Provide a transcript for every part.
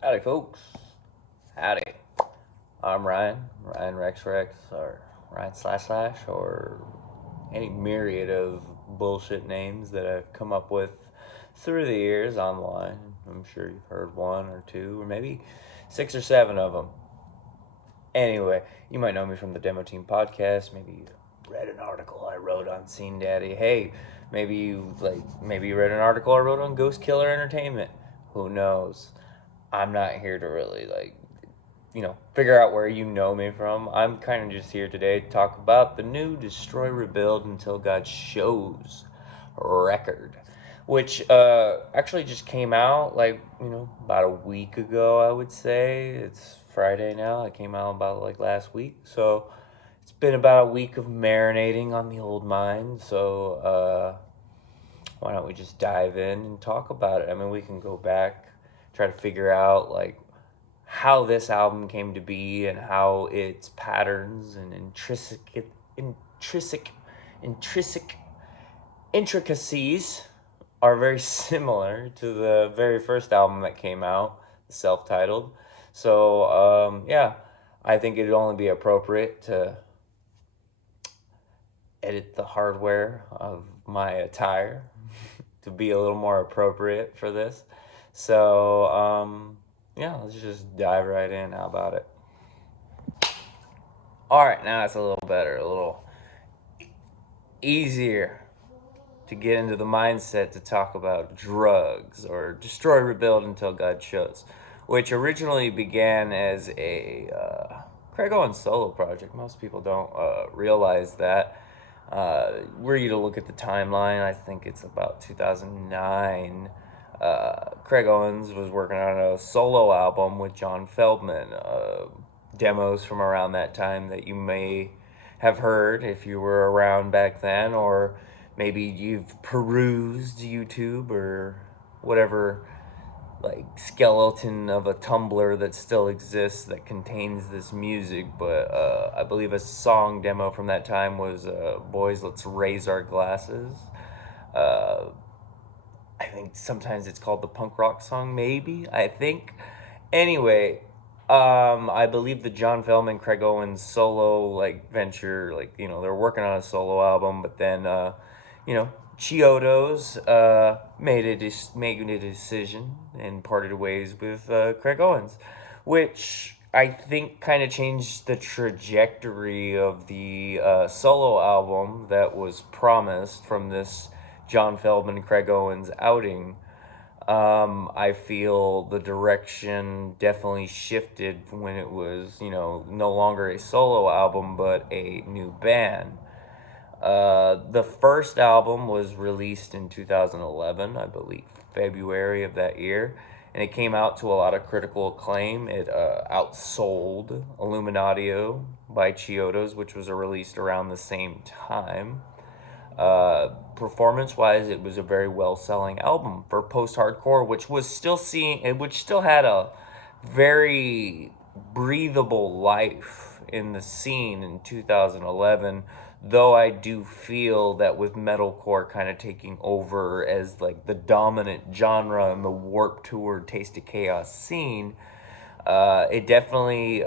Howdy, folks. Howdy. I'm RyanReXwreX, or Ryan or any myriad of bullshit names that I've come up with through the years online. I'm sure you've heard one or two, or maybe 6 or 7 of them. Anyway, you might know me from the Demo Team podcast. Maybe you read an article I wrote on Scene Daddy. Hey, maybe you read an article I wrote on Ghost Killer Entertainment. Who knows? I'm not here to really figure out where you know me from. I'm kind of just here today to talk about the new Destroy Rebuild Until God Shows record, which actually just came out about a week ago. I would say it's Friday now. It came out about last week, so it's been about a week of marinating on the old mind. So why don't we just dive in and talk about it? I mean, we can go back, try to figure out how this album came to be and how its patterns and intrinsic intricacies are very similar to the very first album that came out, self-titled. So yeah, I think it'd only be appropriate to edit the hardware of my attire to be a little more appropriate for this. So yeah, let's just dive right in. How about it? All right, now it's a little better, a little easier to get into the mindset to talk about drugs or destroy, rebuild until God shows, which originally began as a Craig Owens solo project. Most people don't realize that. Were you to look at the timeline, I think it's about 2009. Craig Owens was working on a solo album with John Feldman. Demos from around that time that you may have heard if you were around back then, or maybe you've perused YouTube or whatever skeleton of a Tumblr that still exists that contains this music. But I believe a song demo from that time was Boys Let's Raise Our Glasses. I think sometimes it's called the punk rock song, maybe, I think. Anyway, I believe the John Feldman, Craig Owens solo venture, they're working on a solo album, but then Chiodos made a decision and parted ways with Craig Owens, which I think kind of changed the trajectory of the solo album that was promised from this John Feldman, Craig Owens outing. I feel the direction definitely shifted when it was, no longer a solo album, but a new band. The first album was released in 2011, I believe, February of that year, and it came out to a lot of critical acclaim. It outsold Illuminatio by Chiodos, which was released around the same time. Performance-wise, it was a very well-selling album for post-hardcore, which still had a very breathable life in the scene in 2011. Though I do feel that with metalcore kind of taking over as the dominant genre in the Warped Tour Taste of Chaos scene, it definitely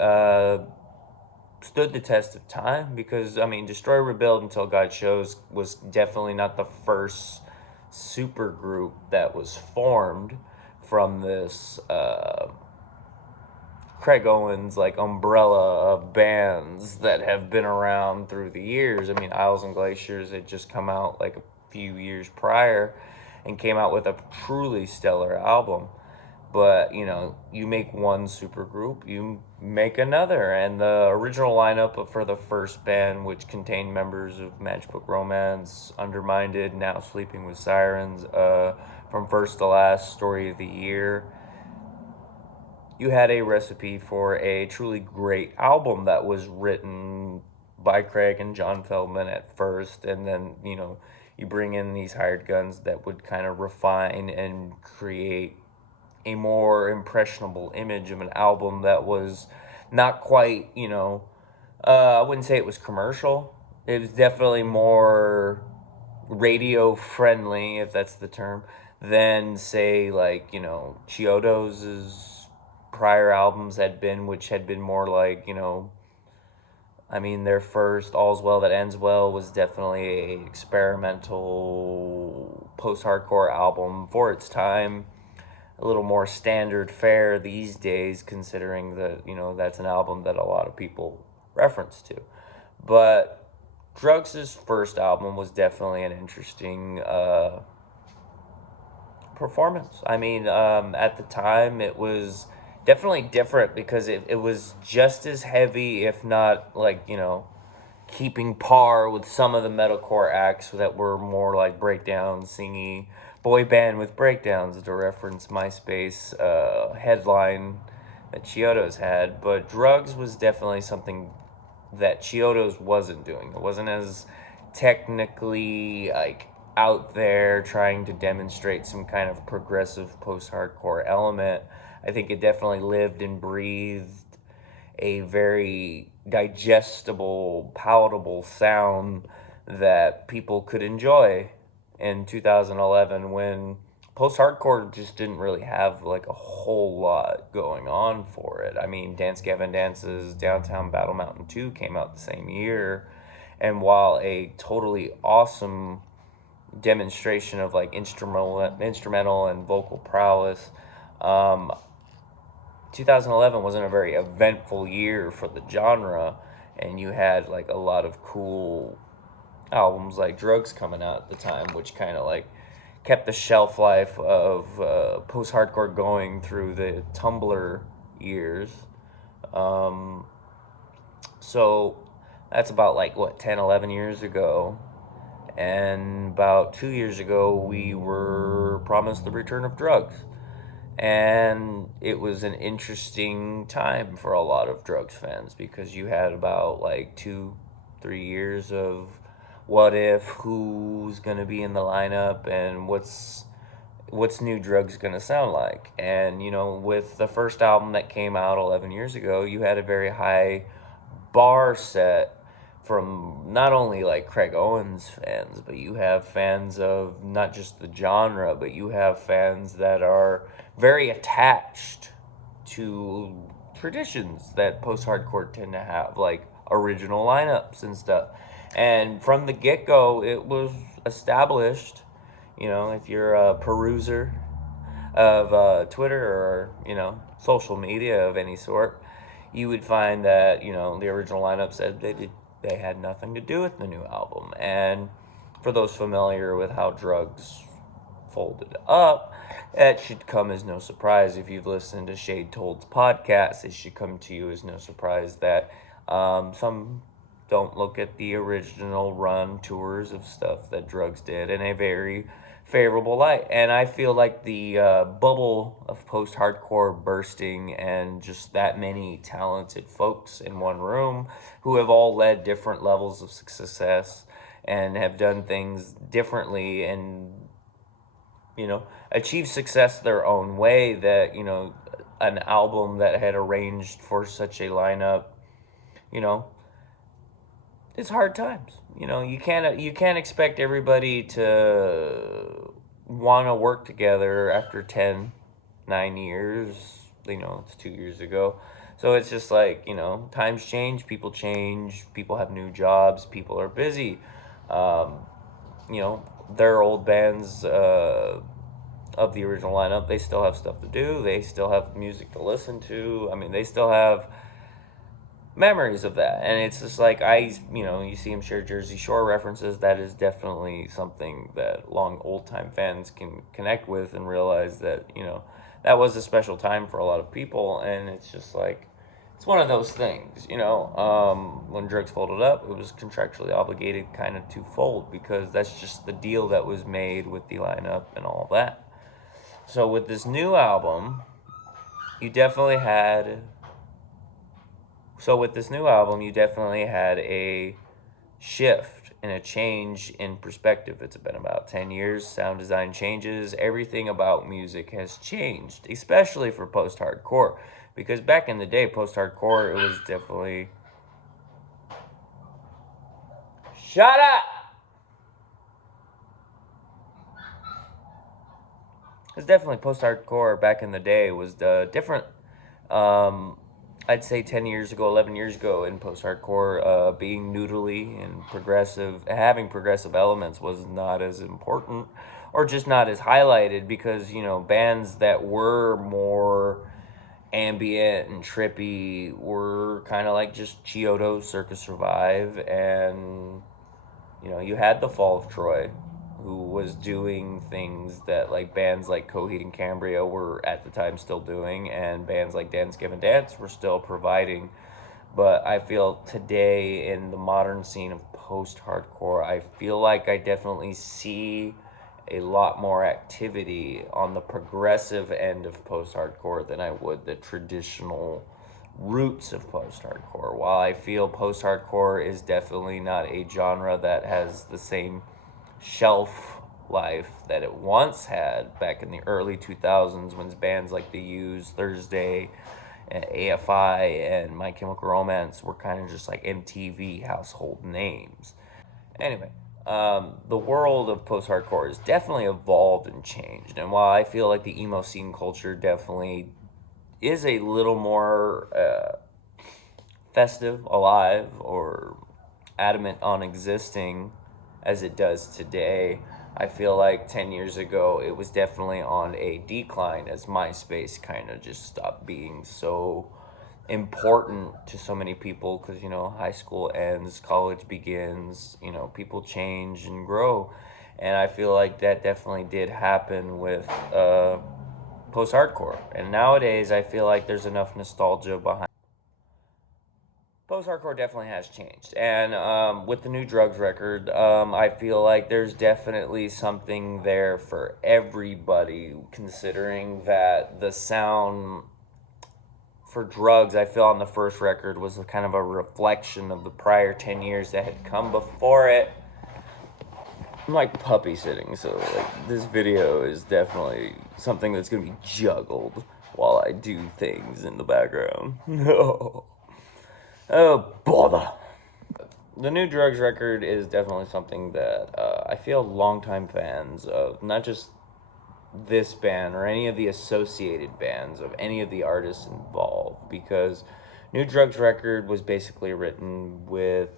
stood the test of time, because Destroy, Rebuild Until God Shows was definitely not the first super group that was formed from this Craig Owens umbrella of bands that have been around through the years. Isles and Glaciers had just come out a few years prior and came out with a truly stellar album. But you make one super group, you make another. And the original lineup for the first band, which contained members of Matchbook Romance, Undermined, Now Sleeping with Sirens, From First to Last, Story of the Year, you had a recipe for a truly great album that was written by Craig and John Feldman at first, and then you bring in these hired guns that would kind of refine and create a more impressionable image of an album that was not quite, I wouldn't say it was commercial. It was definitely more radio friendly, if that's the term, than say Chiodos' prior albums had been, which had been more like, you know, I mean, their first All's Well That Ends Well was definitely a experimental post-hardcore album for its time. A little more standard fare these days, considering that, you know, that's an album that a lot of people reference to. But Drugs' first album was definitely an interesting performance. I mean, at the time, it was definitely different because it was just as heavy, if not, like, you know, keeping par with some of the metalcore acts that were more like breakdowns, singy, boy band with breakdowns, to reference MySpace headline that Chiodos had. But Drugs was definitely something that Chiodos wasn't doing. It wasn't as technically like out there trying to demonstrate some kind of progressive post-hardcore element. I think it definitely lived and breathed a very digestible, palatable sound that people could enjoy in 2011, when post-hardcore just didn't really have like a whole lot going on for it. I mean, Dance Gavin Dance's Downtown Battle Mountain 2 came out the same year, and while a totally awesome demonstration of like instrumental and vocal prowess, 2011 wasn't a very eventful year for the genre, and you had like a lot of cool albums like Drugs coming out at the time, which kind of like kept the shelf life of post-hardcore going through the Tumblr years. So that's about like, what, 10, 11 years ago. And about 2 years ago, we were promised the return of Drugs. And it was an interesting time for a lot of Drugs fans, because you had about like 2-3 years of what if, who's going to be in the lineup, and what's new Drugs going to sound like. And, you know, with the first album that came out 11 years ago, you had a very high bar set from not only like Craig Owens fans, but you have fans of not just the genre, but you have fans that are very attached to traditions that post-hardcore tend to have, like original lineups and stuff. And from the get-go, it was established, you know, if you're a peruser of Twitter or, you know, social media of any sort, you would find that, you know, the original lineup said they had nothing to do with the new album. And for those familiar with how Drugs folded up, that should come as no surprise. If you've listened to Shade Told's podcast, it should come to you as no surprise that some don't look at the original run tours of stuff that Drugs did in a very favorable light. And I feel like the bubble of post-hardcore bursting, and just that many talented folks in one room who have all led different levels of success and have done things differently and, you know, achieved success their own way, that, you know, an album that had arranged for such a lineup, you know, it's hard times. You know, you can't expect everybody to want to work together after 9 years. You know, it's 2 years ago. So it's just like, you know, times change, people have new jobs, people are busy. You know, their old bands of the original lineup, they still have stuff to do. They still have music to listen to. I mean, they still have memories of that. And it's just like, you know, you see them share Jersey Shore references. That is definitely something that old time fans can connect with and realize that, you know, that was a special time for a lot of people. And it's just like, it's one of those things, you know. When Drugs folded up, it was contractually obligated kind of to fold, because that's just the deal that was made with the lineup and all that. So with this new album, you definitely had a shift and a change in perspective. It's been about 10 years. Sound design changes. Everything about music has changed, especially for post-hardcore. Because back in the day, post-hardcore, it was definitely... Shut up! It's definitely post-hardcore back in the day was different I'd say 10 years ago, 11 years ago in post-hardcore, being noodly and progressive, having progressive elements was not as important or just not as highlighted because, bands that were more ambient and trippy were kind of like just Chiodo, Circus Survive, and you had the Fall of Troy, who was doing things that like bands like Coheed and Cambria were at the time still doing, and bands like Dance Gavin Dance were still providing. But I feel today in the modern scene of post-hardcore, I feel like I definitely see a lot more activity on the progressive end of post-hardcore than I would the traditional roots of post-hardcore. While I feel post-hardcore is definitely not a genre that has the same shelf life that it once had back in the early 2000s when bands like The Used, Thursday, and AFI, and My Chemical Romance were kind of just like MTV household names. Anyway, the world of post-hardcore has definitely evolved and changed. And while I feel like the emo scene culture definitely is a little more festive, alive, or adamant on existing as it does today, I feel like 10 years ago it was definitely on a decline as MySpace kind of just stopped being so important to so many people because, high school ends, college begins, people change and grow. And I feel like that definitely did happen with post-hardcore. And nowadays I feel like there's enough nostalgia behind. Post-hardcore definitely has changed, and with the new Drugs record, I feel like there's definitely something there for everybody, considering that the sound for Drugs, I feel on the first record, was a kind of a reflection of the prior 10 years that had come before it. I'm like puppy sitting, so like this video is definitely something that's going to be juggled while I do things in the background. No. Oh, bother. The new Drugs record is definitely something that I feel longtime fans of, not just this band or any of the associated bands of any of the artists involved, because new Drugs record was basically written with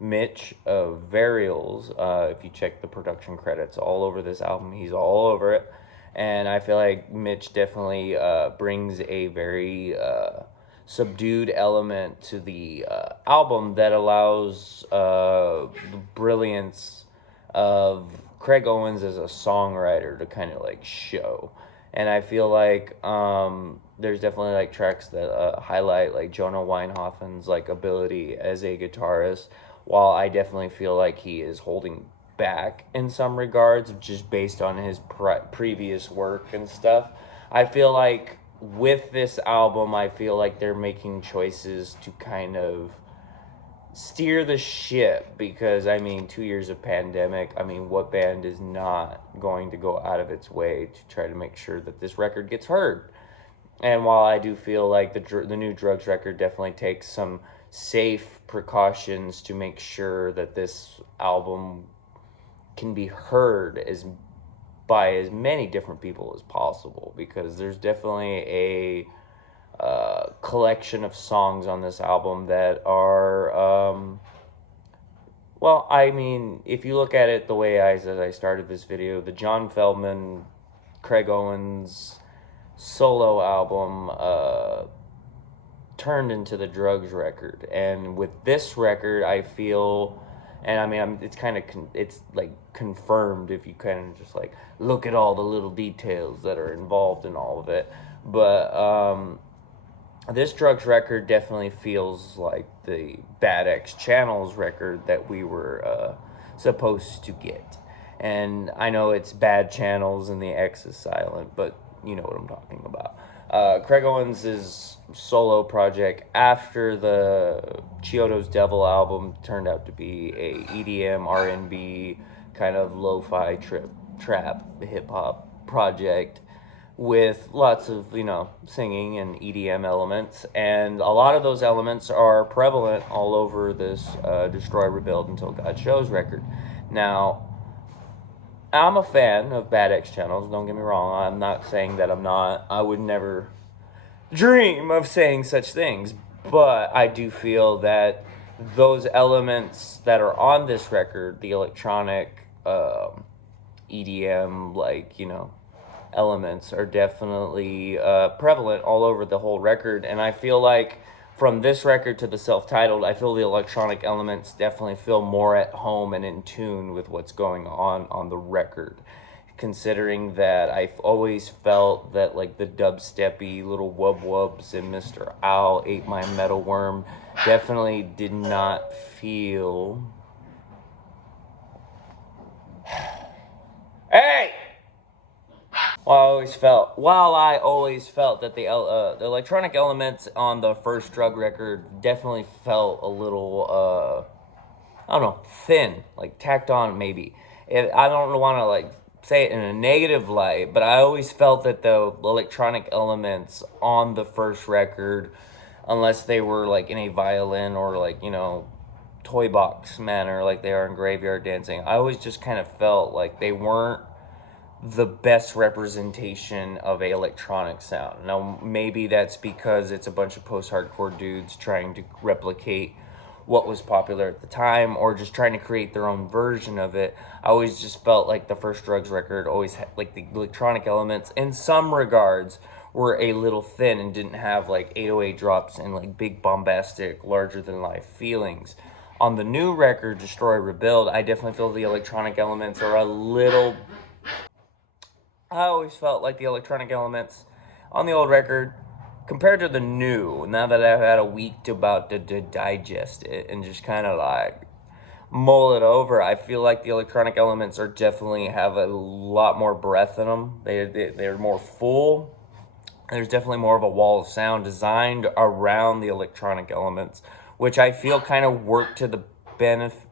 Mitch of Varials. If you check the production credits all over this album, he's all over it. And I feel like Mitch definitely brings a very subdued element to the album that allows the brilliance of Craig Owens as a songwriter to kind of like show. And I feel like there's definitely like tracks that highlight like Jonah Weinhofen's like ability as a guitarist, while I definitely feel like he is holding back in some regards just based on his previous work and stuff. I feel like with this album, I feel like they're making choices to kind of steer the ship, because 2 years of pandemic, what band is not going to go out of its way to try to make sure that this record gets heard? And while I do feel like the new Drugs record definitely takes some safe precautions to make sure that this album can be heard by as many different people as possible, because there's definitely a collection of songs on this album that are if you look at it the way as I started this video, the John Feldman, Craig Owens solo album turned into the Drugs record. And with this record, I feel, and it's kind of it's like confirmed if you kind of just like look at all the little details that are involved in all of it. But this Drugs record definitely feels like the Bad X Channels record that we were supposed to get. And I know it's Bad Channels and the X is silent, but you know what I'm talking about. Craig Owens' solo project after the Chiodo's Devil album turned out to be a EDM, R&B, kind of lo-fi trap hip-hop project with lots of, singing and EDM elements. And a lot of those elements are prevalent all over this Destroy, Rebuild Until God Shows record. Now, I'm a fan of Bad X Channels, don't get me wrong. I'm not saying that I'm not. I would never dream of saying such things, but I do feel that those elements that are on this record, the electronic, EDM, like, elements, are definitely prevalent all over the whole record. And I feel like from this record to the self-titled, I feel the electronic elements definitely feel more at home and in tune with what's going on the record, considering that I've always felt that like the dubsteppy little wub wubs and Mr. Owl Ate My Metal Worm definitely did not feel. Hey! While I always felt that the electronic elements on the first Drug record definitely felt a little I don't know, thin, like tacked on maybe. I don't want to like say it in a negative light, but I always felt that the electronic elements on the first record, unless they were like in a violin or like, toy box manner like they are in Graveyard Dancing, I always just kind of felt like they weren't the best representation of a electronic sound. Now, maybe that's because it's a bunch of post-hardcore dudes trying to replicate what was popular at the time, or just trying to create their own version of it. I always just felt like the first Drugs record always had, like, the electronic elements in some regards were a little thin and didn't have like 808 drops and like big bombastic larger than life feelings. On the new record, Destroy Rebuild, I definitely feel the electronic elements are a little. I always felt like the electronic elements on the old record, compared to the new, now that I've had a week to digest it and just kind of like mull it over, I feel like the electronic elements are definitely have a lot more breath in them. They're more full. There's definitely more of a wall of sound designed around the electronic elements, which I feel kind of work to the benefit.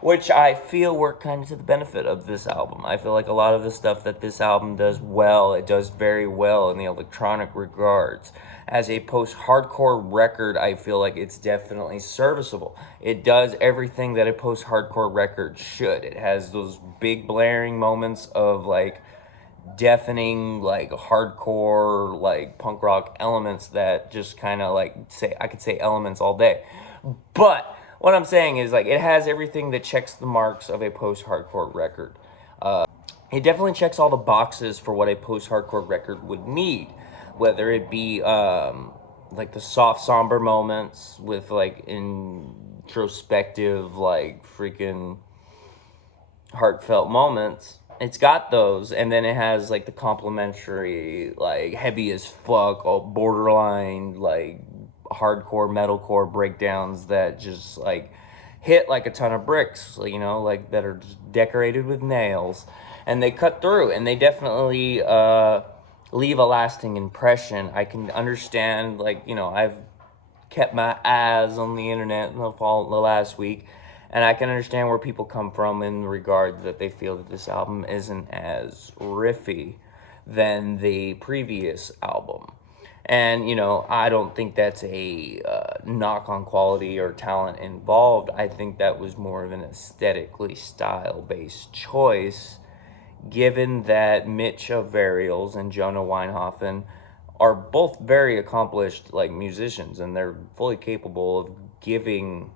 Which I feel work kind of to the benefit of this album. I feel like a lot of the stuff that this album does well, it does very well in the electronic regards. As a post-hardcore record, I feel like it's definitely serviceable. It does everything that a post-hardcore record should. It has those big blaring moments of like deafening, like hardcore, like punk rock elements that just kind of like say, I could say elements all day. But what I'm saying is, like, it has everything that checks the marks of a post-hardcore record. It definitely checks all the boxes for what a post-hardcore record would need, whether it be like the soft, somber moments with like introspective, like freaking heartfelt moments. It's got those, and then it has like the complimentary, like heavy as fuck, all borderline, like hardcore metalcore breakdowns that just like hit like a ton of bricks, like that are just decorated with nails, and they cut through, and they definitely leave a lasting impression. I can understand, like, I've kept my eyes on the internet the last week, and I can understand where people come from in regard that they feel that this album isn't as riffy than the previous album. And, I don't think that's a knock on quality or talent involved. I think that was more of an aesthetically style-based choice, given that Mitch of Varials and Jonah Weinhoffen are both very accomplished like musicians, and they're fully capable of giving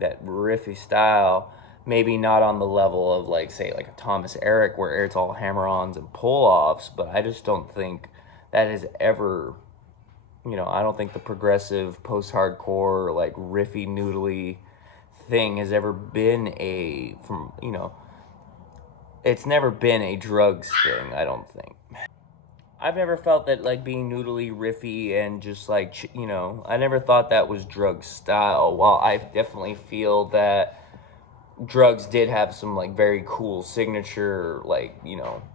that riffy style, maybe not on the level of like, say, like a Thomas Eric where it's all hammer-ons and pull-offs, but I just don't think that has ever, I don't think the progressive post-hardcore like riffy noodly thing has ever been it's never been a Drugs thing, I don't think. I've never felt that like being noodly, riffy, and just like, I never thought that was Drugs style. While I definitely feel that Drugs did have some like very cool signature, like,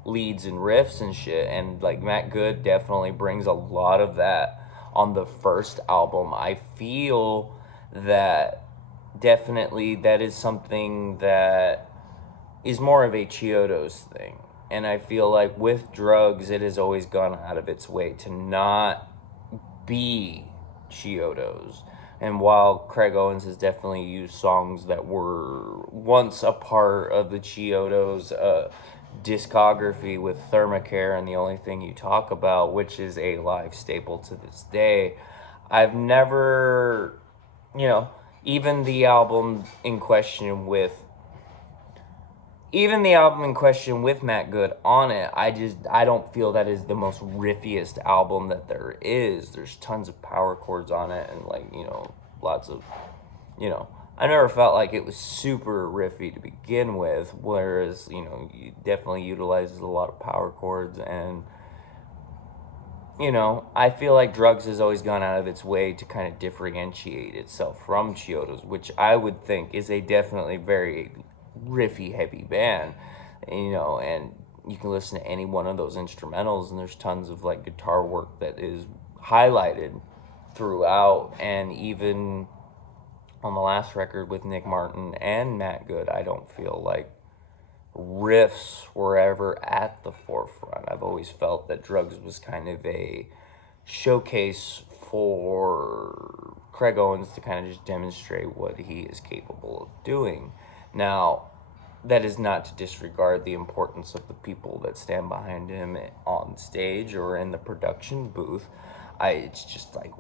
leads and riffs and shit, and like Matt Good definitely brings a lot of that on the first album. I feel that definitely that is something that is more of a Chiodos thing. And I feel like with Drugs, it has always gone out of its way to not be Chiodos. And while Craig Owens has definitely used songs that were once a part of the Chiodos discography with Thermacare and The Only Thing You Talk About, which is a live staple to this day. I've never, you know, even the album in question with Matt Good on it, I don't feel that is the most riffiest album that there is. There's tons of power chords on it, and like, lots of, I never felt like it was super riffy to begin with, whereas, it definitely utilizes a lot of power chords. And I feel like Drugs has always gone out of its way to kind of differentiate itself from Chiodos, which I would think is a definitely very riffy heavy band. And you can listen to any one of those instrumentals, and there's tons of like guitar work that is highlighted throughout. And even on the last record with Nick Martin and Matt Good, I don't feel like riffs were ever at the forefront. I've always felt that Drugs was kind of a showcase for Craig Owens to kind of just demonstrate what he is capable of doing. Now, that is not to disregard the importance of the people that stand behind him on stage or in the production booth. It's just like,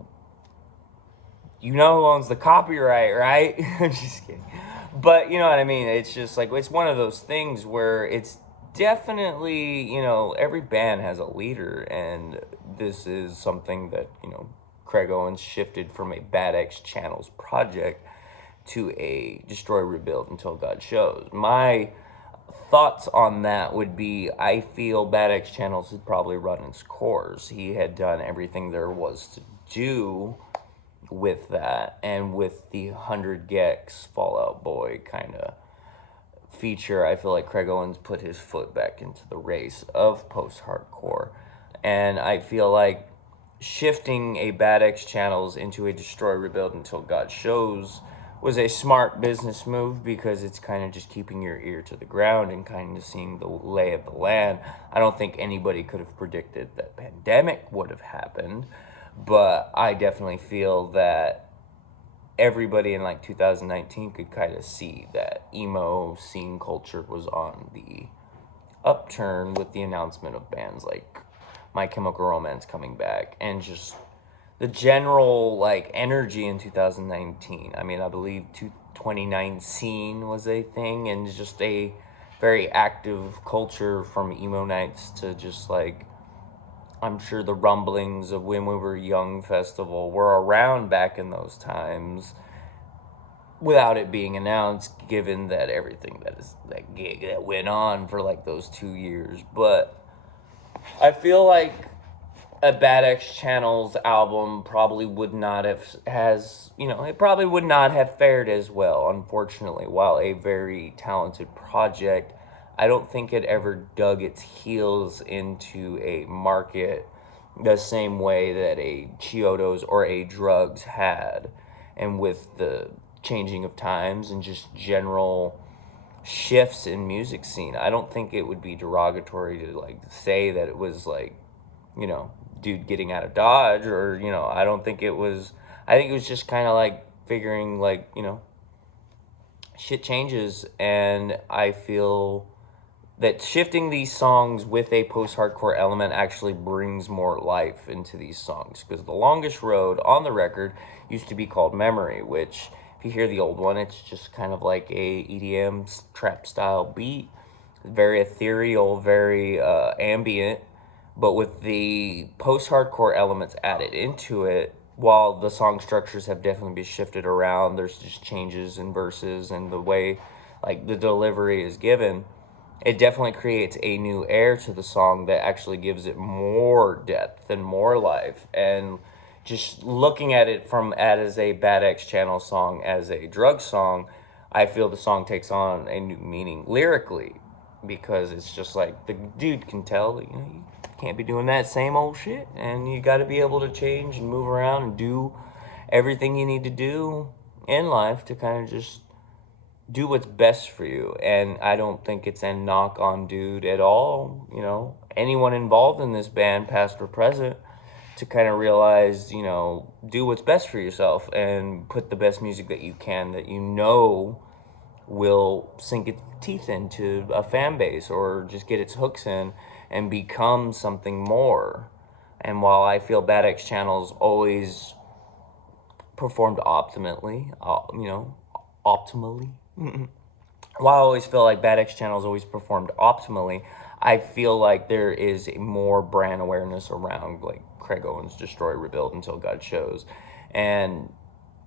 who owns the copyright, right? I'm just kidding. But you know what I mean? It's just like, it's one of those things where it's definitely, every band has a leader, and this is something that, Craig Owens shifted from a Bad X Channels project to a Destroy Rebuild Until God Shows. My thoughts on that would be, I feel Bad X Channels had probably run its course. He had done everything there was to do with that, and with the 100 Gex Fall Out Boy kind of feature, I feel like Craig Owens put his foot back into the race of post-hardcore. And I feel like shifting a Bad X Channels into a Destroy Rebuild Until God Shows was a smart business move, because it's kind of just keeping your ear to the ground and kind of seeing the lay of the land. I don't think anybody could have predicted that pandemic would have happened, but I definitely feel that everybody in like 2019 could kind of see that emo scene culture was on the upturn with the announcement of bands like My Chemical Romance coming back, and just the general like energy in 2019. I mean, I believe 29 scene was a thing, and just a very active culture from emo nights to just like, I'm sure the rumblings of When We Were Young festival were around back in those times without it being announced, given that everything that gig that went on for like those 2 years. But I feel like a Bad X Channels album probably would not have it probably would not have fared as well, unfortunately. While a very talented project, I don't think it ever dug its heels into a market the same way that a Chiodos or a Drugs had. And with the changing of times and just general shifts in music scene, I don't think it would be derogatory to like say that it was like, dude getting out of Dodge, or, I don't think it was. I think it was just kind of like figuring like, shit changes. And I feel that shifting these songs with a post-hardcore element actually brings more life into these songs, because The Longest Road on the record used to be called Memory, which, if you hear the old one, it's just kind of like a EDM trap style beat, very ethereal, very ambient, but with the post-hardcore elements added into it. While the song structures have definitely been shifted around, there's just changes in verses and the way like the delivery is given. It definitely creates a new air to the song that actually gives it more depth and more life. And just looking at it as a Bad X Channel song, as a Drug song, I feel the song takes on a new meaning lyrically, because it's just like the dude can tell, you can't be doing that same old shit, and you got to be able to change and move around and do everything you need to do in life to kind of just do what's best for you. And I don't think it's a knock on dude at all, anyone involved in this band, past or present, to kind of realize, do what's best for yourself and put the best music that you can, that will sink its teeth into a fan base or just get its hooks in and become something more. And while I feel Bad X Channel's always performed optimally, while I always feel like Bad X Channel's always performed optimally, I feel like there is more brand awareness around like Craig Owens' Destroy Rebuild Until God Shows. And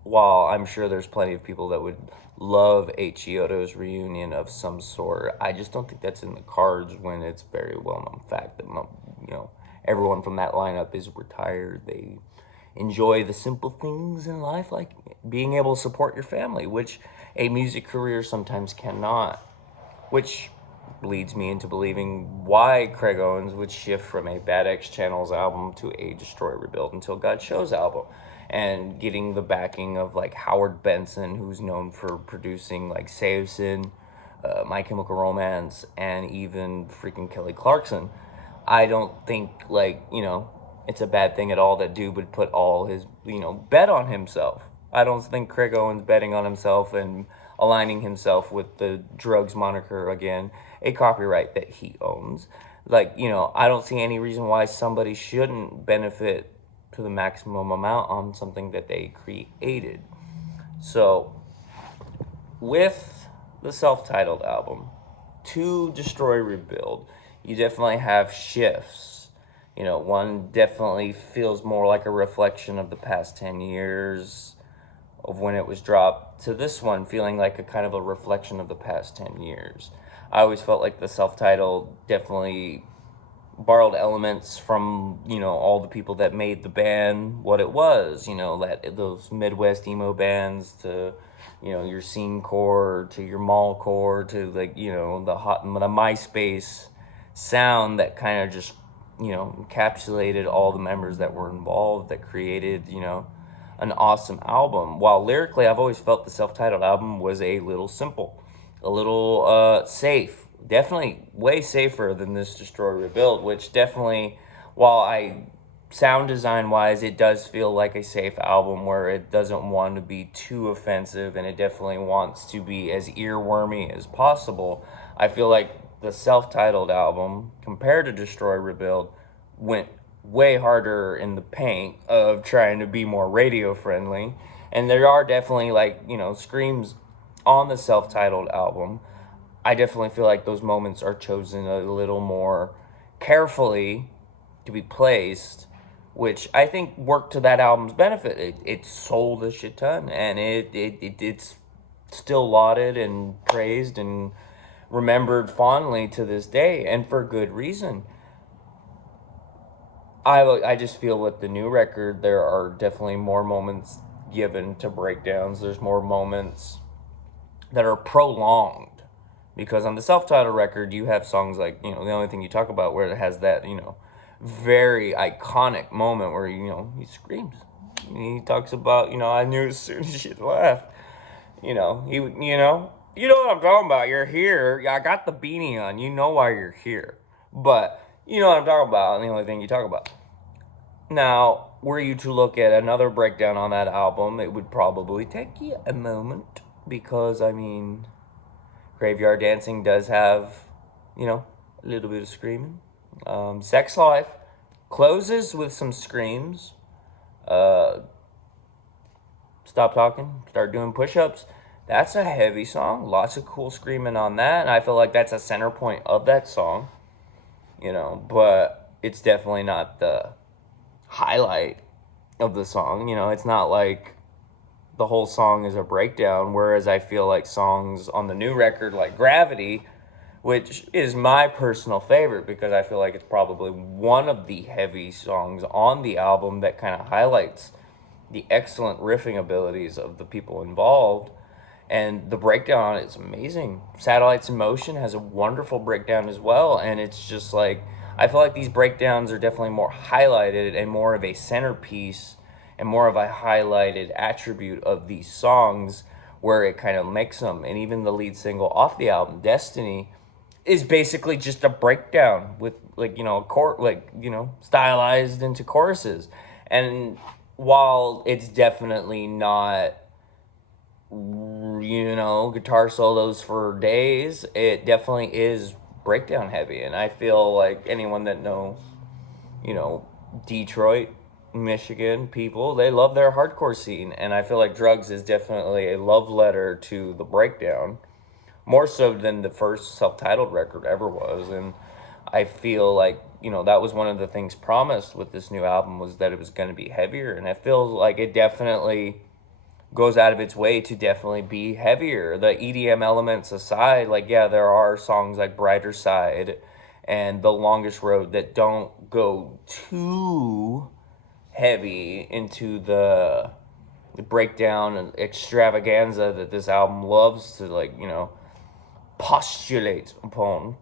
while I'm sure there's plenty of people that would love a Chiodo's reunion of some sort, I just don't think that's in the cards when it's very well known fact that everyone from that lineup is retired. They enjoy the simple things in life, like being able to support your family, which a music career sometimes cannot. Which leads me into believing why Craig Owens would shift from a Bad X Channel's album to a Destroy Rebuild Until God Shows album, and getting the backing of like Howard Benson, who's known for producing like Seosin, My Chemical Romance, and even freaking Kelly Clarkson. I don't think it's a bad thing at all that dude would put all his bet on himself. I don't think Craig Owens betting on himself and aligning himself with the drugs moniker again, a copyright that he owns. I don't see any reason why somebody shouldn't benefit to the maximum amount on something that they created. So, with the self-titled album, to Destroy Rebuild, you definitely have shifts. One definitely feels more like a reflection of the past 10 years of when it was dropped, to this one feeling like a kind of a reflection of the past 10 years. I always felt like the self-titled definitely borrowed elements from, all the people that made the band what it was, those Midwest emo bands, to, your scene core, to your mall core, to the MySpace sound that kind of just, encapsulated all the members that were involved, that created, an awesome album. While lyrically, I've always felt the self-titled album was a little simple, a little safe. Definitely way safer than this Destroy Rebuild, which definitely, while sound design wise, it does feel like a safe album where it doesn't want to be too offensive, and it definitely wants to be as earwormy as possible. I feel like the self-titled album, compared to Destroy Rebuild, went way harder in the paint of trying to be more radio friendly. And there are definitely screams on the self-titled album. I definitely feel like those moments are chosen a little more carefully to be placed, which I think worked to that album's benefit. It sold a shit ton, and it's still lauded and praised and remembered fondly to this day, and for good reason. I just feel with the new record, there are definitely more moments given to breakdowns. There's more moments that are prolonged. Because on the self-titled record, you have songs like, The Only Thing You Talk About, where it has that, very iconic moment where, he screams. He talks about, I knew as soon as she left. You know what I'm talking about. You're here. I got the beanie on. You know why you're here. But you know what I'm talking about, and the only thing you talk about. Now, were you to look at another breakdown on that album, it would probably take you a moment. Because, Graveyard Dancing does have, a little bit of screaming. Sex Life closes with some screams. Stop Talking, Start Doing Push-Ups. That's a heavy song. Lots of cool screaming on that. And I feel like that's a center point of that song. But it's definitely not the highlight of the song. It's not like the whole song is a breakdown. Whereas I feel like songs on the new record, like Gravity, which is my personal favorite because I feel like it's probably one of the heavy songs on the album that kind of highlights the excellent riffing abilities of the people involved. And the breakdown on it is amazing. Satellites in Motion has a wonderful breakdown as well. And it's just like, I feel like these breakdowns are definitely more highlighted and more of a centerpiece and more of a highlighted attribute of these songs where it kind of makes them. And even the lead single off the album, Destiny, is basically just a breakdown with stylized into choruses. And while it's definitely not guitar solos for days. It definitely is breakdown heavy, and I feel like anyone that knows, Detroit, Michigan people, they love their hardcore scene, and I feel like Drugs is definitely a love letter to the breakdown, more so than the first self-titled record ever was. And I feel like, that was one of the things promised with this new album, was that it was going to be heavier, and I feel like it definitely goes out of its way to definitely be heavier. The EDM elements aside, like, yeah, there are songs like Brighter Side and The Longest Road that don't go too heavy into the breakdown and extravaganza that this album loves to, postulate upon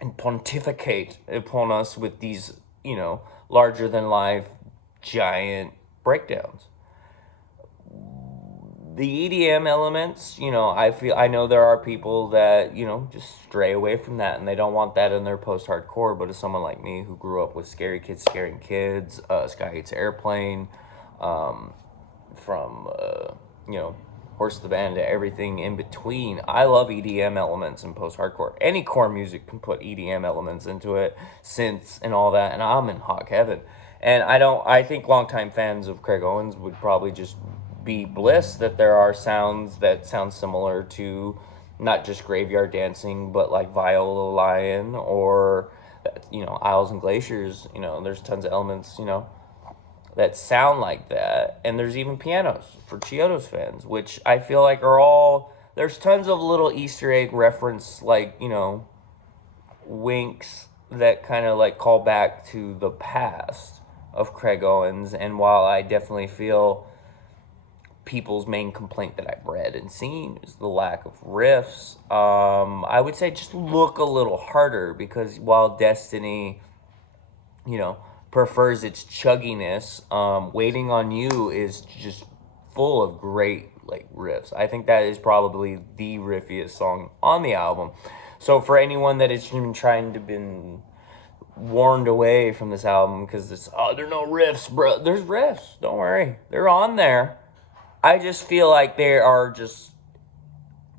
and pontificate upon us with these, larger than life giant breakdowns. The EDM elements, I know there are people that, just stray away from that, and they don't want that in their post-hardcore. But as someone like me who grew up with Scary Kids Scaring Kids, Sky Hates Airplane, from, Horse the Band to everything in between, I love EDM elements in post-hardcore. Any core music can put EDM elements into it, synths and all that, and I'm in hog heaven. And I think longtime fans of Craig Owens would probably just be bliss that there are sounds that sound similar to not just Graveyard Dancing, but like Viola Lion or, Isles and Glaciers. There's tons of elements, that sound like that. And there's even pianos for Chiodos fans, which I feel like there's tons of little Easter egg reference, winks that kind of like call back to the past of Craig Owens. And while I definitely feel people's main complaint that I've read and seen is the lack of riffs, I would say just look a little harder, because while Destiny, prefers its chugginess, Waiting on You is just full of great riffs. I think that is probably the riffiest song on the album. So for anyone that has been trying to been warned away from this album because there are no riffs, bro, there's riffs. Don't worry, they're on there. I just feel like they are just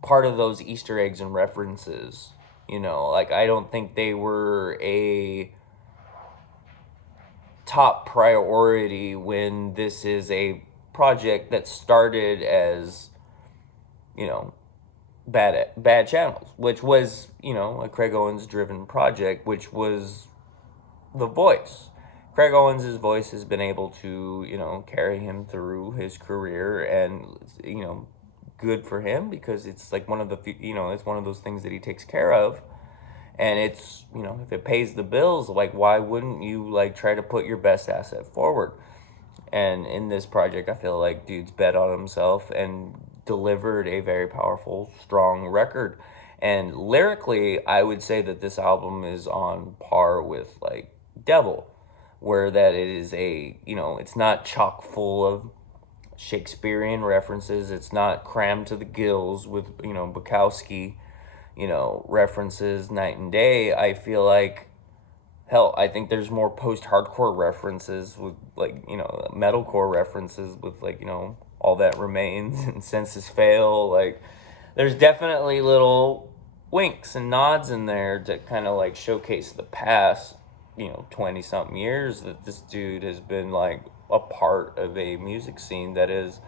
part of those Easter eggs and references. I don't think they were a top priority when this is a project that started as, Bad Channels, which was, a Craig Owens driven project, which was the voice. Craig Owens' voice has been able to, carry him through his career, and, good for him, because it's like one of the, it's one of those things that he takes care of. And it's, if it pays the bills, why wouldn't you, try to put your best asset forward? And in this project, I feel like dude's bet on himself and delivered a very powerful, strong record. And lyrically, I would say that this album is on par with, Devil, where that it is it's not chock full of Shakespearean references. It's not crammed to the gills with, Bukowski, references night and day. I feel like, hell, I think there's more post-hardcore references with, metalcore references with, All That Remains and Senses Fail. There's definitely little winks and nods in there to kind of, showcase the past, 20-something years that this dude has been, a part of a music scene that has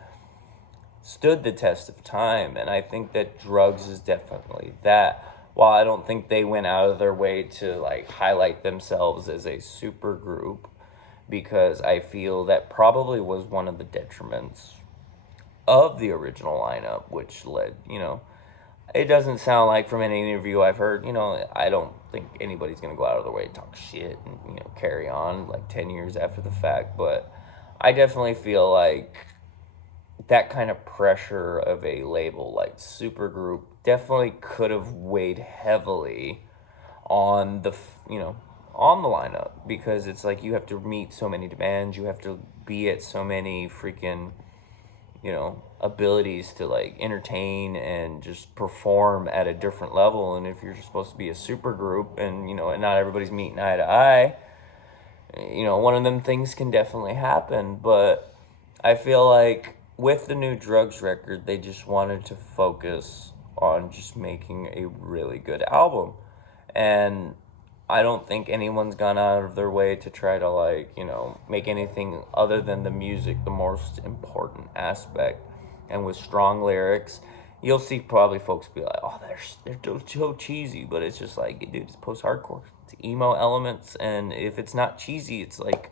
stood the test of time. And I think that Drugs is definitely that. While I don't think they went out of their way to highlight themselves as a super group, because I feel that probably was one of the detriments of the original lineup, which led, it doesn't sound like from any interview I've heard, I don't think anybody's going to go out of their way to talk shit and, carry on 10 years after the fact. But I definitely feel like that kind of pressure of a label like Supergroup definitely could have weighed heavily on the, on the lineup, because it's you have to meet so many demands, you have to be at so many freaking, abilities to entertain and just perform at a different level. And if you're supposed to be a super group and, and not everybody's meeting eye to eye, one of them things can definitely happen. But I feel like with the new Drugs record, they just wanted to focus on just making a really good album. And I don't think anyone's gone out of their way to try to, like, make anything other than the music the most important aspect. And with strong lyrics, you'll see probably folks be like, oh, they're so cheesy. But it's just like, dude, it's post-hardcore. It's emo elements. And if it's not cheesy, it's like,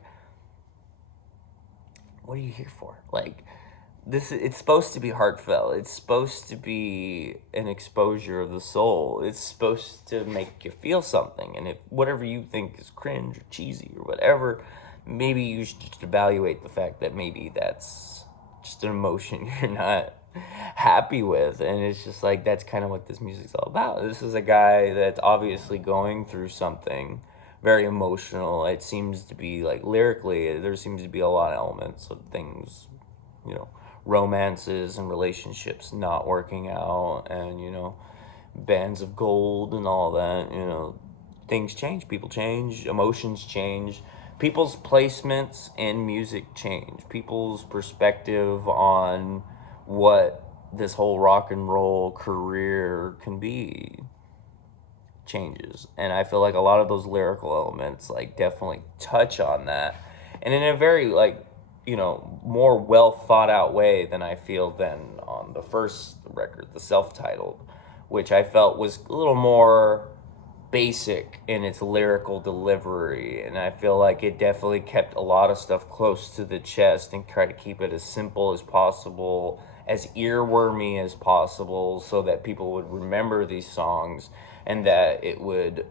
what are you here for? Like, it's supposed to be heartfelt. It's supposed to be an exposure of the soul. It's supposed to make you feel something. And if whatever you think is cringe or cheesy or whatever, maybe you should just evaluate the fact that maybe that's just an emotion you're not happy with. And it's just like, that's kind of what this music's all about. This is a guy that's obviously going through something very emotional. It seems to be, like, lyrically, there seems to be a lot of elements of things, romances and relationships not working out, and bands of gold and all that. Things change, people change, emotions change, people's placements in music change, people's perspective on what this whole rock and roll career can be changes. And I feel like a lot of those lyrical elements, like, definitely touch on that, and in a very, like, more well thought out way than I feel than on the first record, the self-titled, which I felt was a little more basic in its lyrical delivery. And I feel like it definitely kept a lot of stuff close to the chest and tried to keep it as simple as possible, as earwormy as possible, so that people would remember these songs and that it would,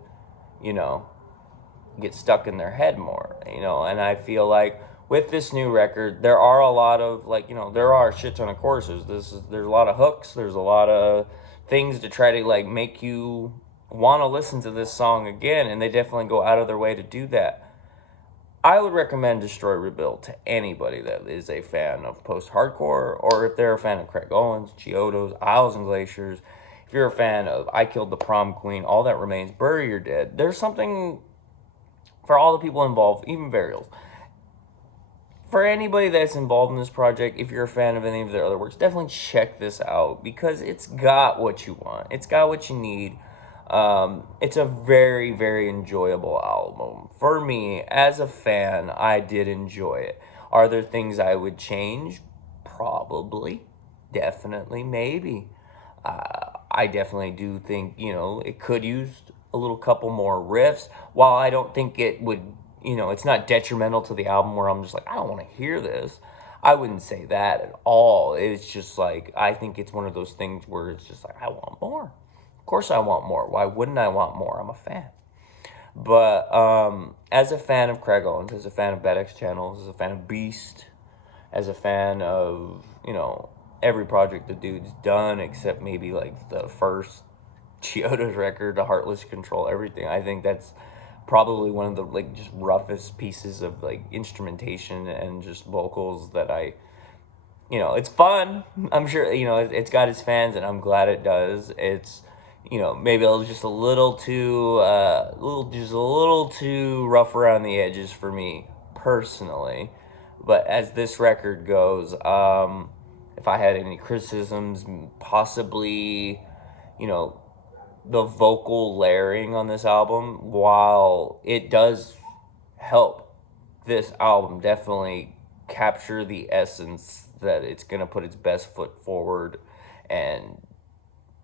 get stuck in their head more, and I feel like with this new record, there are a lot of, like, there are a shit ton of choruses. There's a lot of hooks. There's a lot of things to try to, like, make you want to listen to this song again, and they definitely go out of their way to do that. I would recommend Destroy Rebuild to anybody that is a fan of post-hardcore, or if they're a fan of Craig Owens, Chiodos, Isles and Glaciers. If you're a fan of I Killed the Prom Queen, All That Remains, Bury Your Dead, there's something for all the people involved, even Burials. For anybody that's involved in this project, if you're a fan of any of their other works, definitely check this out, because it's got what you want. It's got what you need. It's a very, very enjoyable album. For me, as a fan, I did enjoy it. Are there things I would change? Probably. Definitely. Maybe. I definitely do think, it could use a little couple more riffs. While I don't think it would, it's not detrimental to the album where I'm just like, I don't want to hear this. I wouldn't say that at all. It's just like, I think it's one of those things where it's just like, I want more. Of course I want more. Why wouldn't I want more? I'm a fan. But as a fan of Craig Owens, as a fan of Bad X Channels, as a fan of Beast, as a fan of, every project the dude's done except maybe, like, the first Chiodos record, The Heartless Control, everything. I think that's probably one of the, like, just roughest pieces of, like, instrumentation and just vocals that it's fun. I'm sure, it's got its fans, and I'm glad it does. It's, maybe it was just a little too, just a little too rough around the edges for me personally. But as this record goes, if I had any criticisms, possibly, the vocal layering on this album, while it does help this album definitely capture the essence that it's going to put its best foot forward and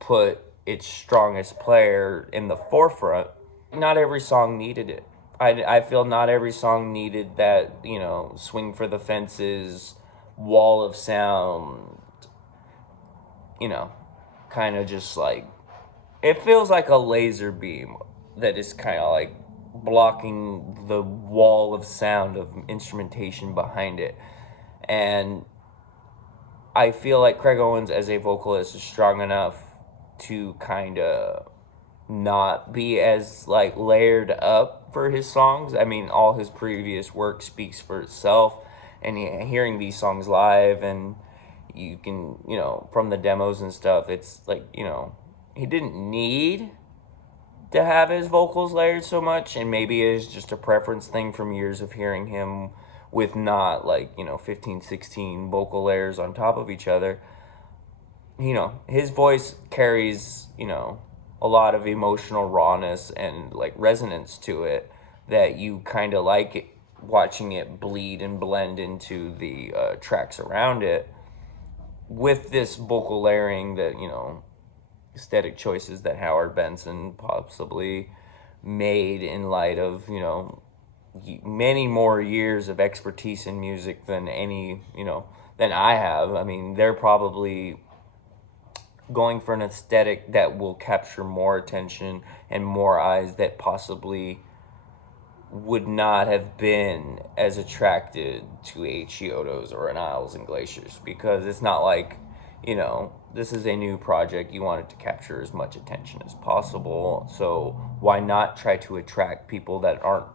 put its strongest player in the forefront, not every song needed it. I feel not every song needed that, swing for the fences, wall of sound, kind of just like, it feels like a laser beam that is kind of like blocking the wall of sound of instrumentation behind it. And I feel like Craig Owens as a vocalist is strong enough to kind of not be as, like, layered up for his songs. I mean, all his previous work speaks for itself, and hearing these songs live, and you can, from the demos and stuff, it's like, he didn't need to have his vocals layered so much, and maybe it's just a preference thing from years of hearing him with not like, 15, 16 vocal layers on top of each other. His voice carries, a lot of emotional rawness and like resonance to it that you kind of like watching it bleed and blend into the tracks around it, with this vocal layering that, aesthetic choices that Howard Benson possibly made in light of, many more years of expertise in music than than I have. I mean, they're probably going for an aesthetic that will capture more attention and more eyes that possibly would not have been as attracted to a Chiodos or an Isles and Glaciers, because it's not like, this is a new project. You want it to capture as much attention as possible. So why not try to attract people that aren't,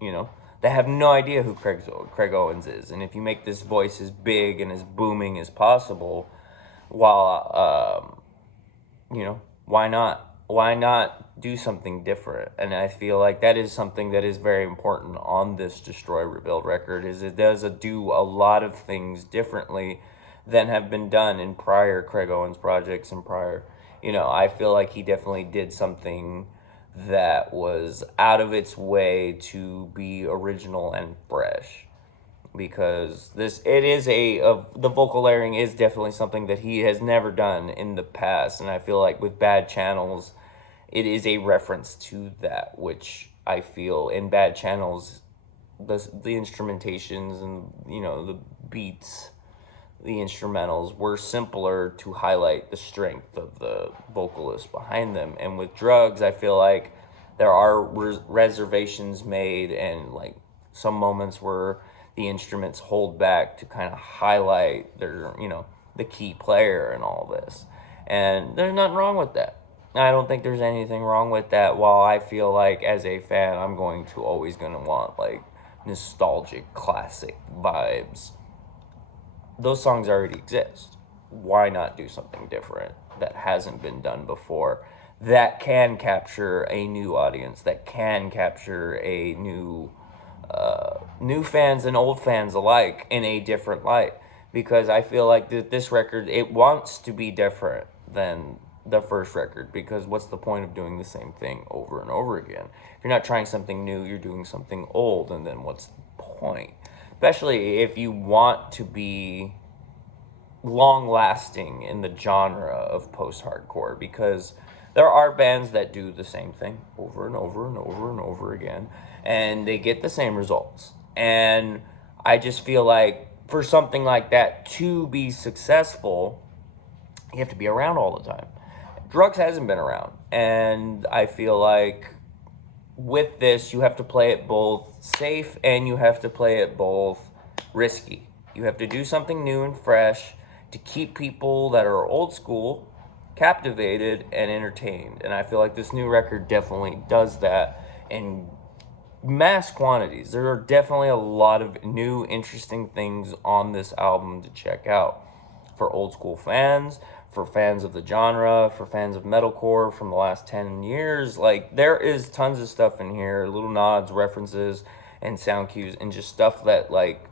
that have no idea who Craig Owens is? And if you make this voice as big and as booming as possible, while, why not? Why not do something different? And I feel like that is something that is very important on this Destroy Rebuild record, is it does do a lot of things differently than have been done in prior Craig Owens projects and prior, I feel like he definitely did something that was out of its way to be original and fresh, because the vocal layering is definitely something that he has never done in the past. And I feel like with Bad Channels, it is a reference to that, which I feel in Bad Channels, the instrumentations and, the beats, the instrumentals were simpler to highlight the strength of the vocalist behind them. And with Drugs, I feel like there are reservations made, and like some moments where the instruments hold back to kind of highlight their, the key player and all this. And there's nothing wrong with that. I don't think there's anything wrong with that. While I feel like as a fan, I'm always going to want like nostalgic classic vibes. Those songs already exist. Why not do something different that hasn't been done before, that can capture a new audience, that can capture a new fans and old fans alike in a different light? Because I feel like this record, it wants to be different than the first record, because what's the point of doing the same thing over and over again? If you're not trying something new, you're doing something old, and then what's the point? Especially if you want to be long-lasting in the genre of post-hardcore, because there are bands that do the same thing over and over and over and over again, and they get the same results. And I just feel like for something like that to be successful, you have to be around all the time. Drugs hasn't been around, and I feel like with this, you have to play it both safe and you have to play it both risky. You have to do something new and fresh to keep people that are old school captivated and entertained. And I feel like this new record definitely does that in mass quantities. There are definitely a lot of new, interesting things on this album to check out for old school fans, for fans of the genre, for fans of metalcore from the last 10 years. Like, there is tons of stuff in here, little nods, references, and sound cues, and just stuff that, like,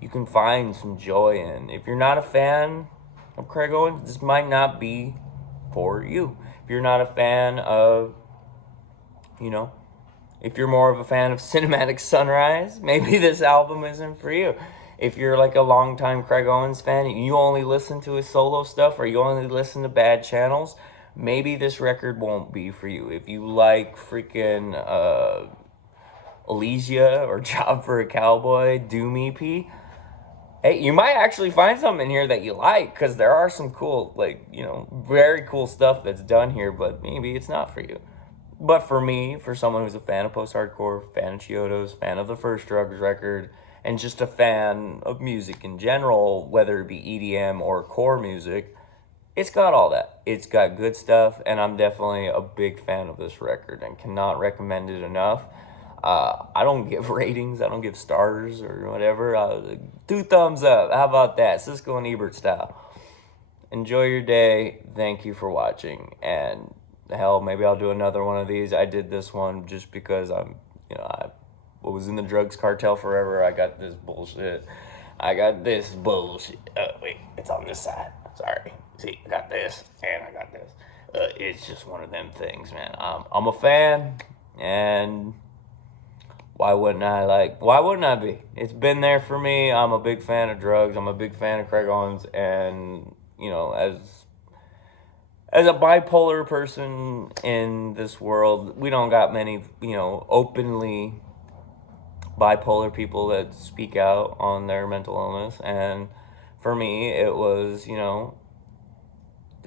you can find some joy in. If you're not a fan of Craig Owens, this might not be for you. If you're not a fan of, if you're more of a fan of Cinematic Sunrise, maybe this album isn't for you. If you're like a longtime Craig Owens fan and you only listen to his solo stuff, or you only listen to Bad Channels, maybe this record won't be for you. If you like freaking Elysia or Job for a Cowboy, Doom EP, hey, you might actually find something in here that you like, because there are some cool, very cool stuff that's done here, but maybe it's not for you. But for me, for someone who's a fan of post-hardcore, fan of Chiodos, fan of the first Drugs record, and just a fan of music in general, whether it be EDM or core music, it's got all that. It's got good stuff, and I'm definitely a big fan of this record and cannot recommend it enough. I don't give ratings. I don't give stars or whatever. 2 thumbs up. How about that? Siskel and Ebert style. Enjoy your day. Thank you for watching. And hell, maybe I'll do another one of these. I did this one just because I was in the drugs cartel forever. I got this bullshit. Oh, wait, it's on this side. Sorry. See, I got this, and I got this. It's just one of them things, man. I'm a fan, and why wouldn't I be? It's been there for me. I'm a big fan of drugs. I'm a big fan of Craig Owens, and, you know, as a bipolar person in this world, we don't got many, you know, openly bipolar people that speak out on their mental illness. And for me, it was, you know,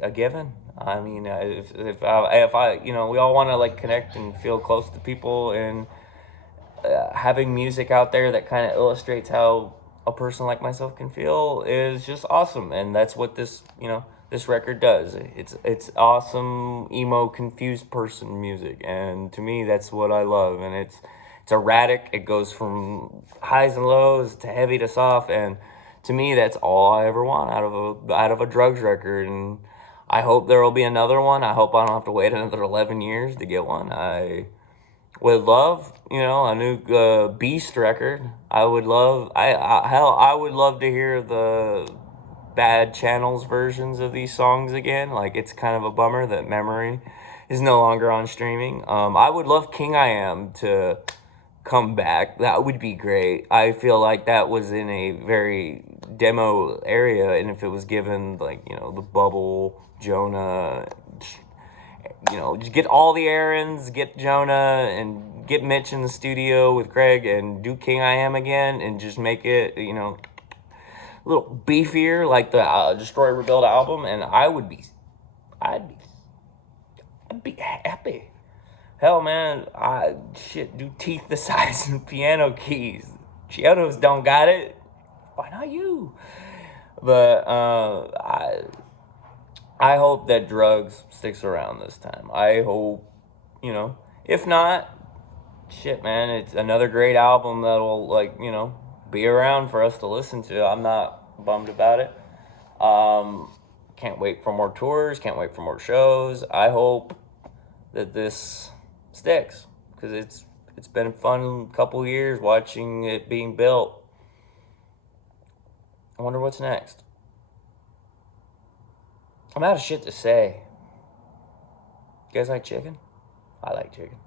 a given. I mean, if I, you know, we all want to like connect and feel close to people, and having music out there that kind of illustrates how a person like myself can feel is just awesome. And that's what this, you know, this record does. It's awesome emo confused person music, and to me that's what I love. And it's erratic. It goes from highs and lows to heavy to soft, and to me that's all I ever want out of a drugs record. And I hope there will be another one. I hope I don't have to wait another 11 years to get one. I would love, you know, a new Beast record. I would love, I would love to hear the Bad Channels versions of these songs again. Like, it's kind of a bummer that Memory is no longer on streaming. I would love King I Am to come back. That would be great. I feel like that was in a very demo area, and if it was given, like, you know, the Bubble, Jonah, you know, just get all the errands, get Jonah, and get Mitch in the studio with Craig, and do King I Am again, and just make it, you know, a little beefier like the Destroy Rebuild album, and I'd be happy. Hell, man, do Teeth the size of piano keys. Chiodos don't got it. Why not you? But I hope that drugs sticks around this time. I hope, you know, if not, shit, man, it's another great album that'll, like, you know, be around for us to listen to. I'm not bummed about it. Can't wait for more tours. Can't wait for more shows. I hope that this sticks, because it's been a fun couple years watching it being built. I wonder what's next. I'm out of shit to say. You guys like chicken? I like chicken.